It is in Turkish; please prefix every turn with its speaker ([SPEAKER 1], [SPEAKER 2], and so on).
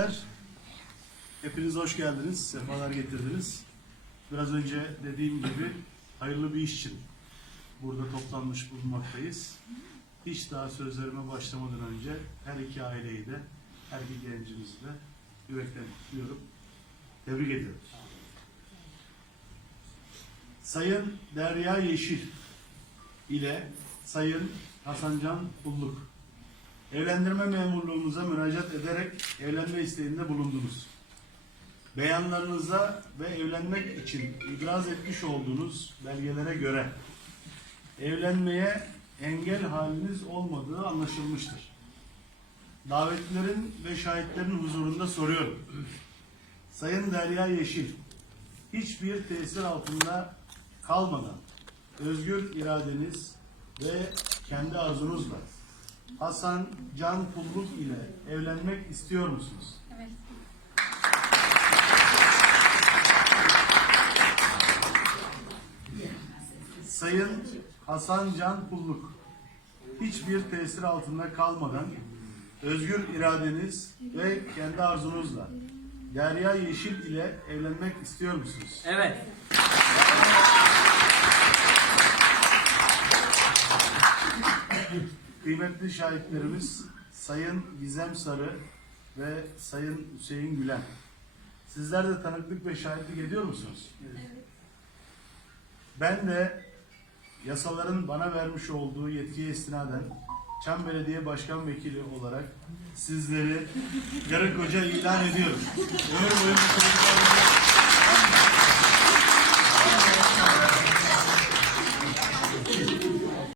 [SPEAKER 1] seyirciler. Hepiniz hoş geldiniz, sefalar getirdiniz. Biraz önce dediğim gibi hayırlı bir iş için burada toplanmış bulunmaktayız. Hiç daha sözlerime başlamadan önce her iki aileyi de, her iki gencimizi de yürekten kutluyorum. Tebrik ediyorum. Sayın Derya Yeşil ile Sayın Hasancan Pulluk evlendirme memurluğumuza müracaat ederek evlenme isteğinde bulundunuz. Beyanlarınıza ve evlenmek için ibraz etmiş olduğunuz belgelere göre evlenmeye engel haliniz olmadığı anlaşılmıştır. Davetlilerin ve şahitlerin huzurunda soruyorum. Sayın Derya Yeşil, hiçbir tesir altında kalmadan özgür iradeniz ve kendi arzunuzla Hasan Can Pulluk ile evlenmek istiyor musunuz?
[SPEAKER 2] Evet.
[SPEAKER 1] Sayın Hasan Can Pulluk, hiçbir tesir altında kalmadan özgür iradeniz ve kendi arzunuzla Derya Yeşil ile evlenmek istiyor musunuz?
[SPEAKER 3] Evet.
[SPEAKER 1] Kıymetli şahitlerimiz Sayın Gizem Sarı ve Sayın Hüseyin Gülen. Sizler de tanıklık ve şahitlik ediyor musunuz? Ben de yasaların bana vermiş olduğu yetkiye istinaden Çam Belediye Başkan Vekili olarak sizleri karı koca ilan ediyorum. Ömür boyu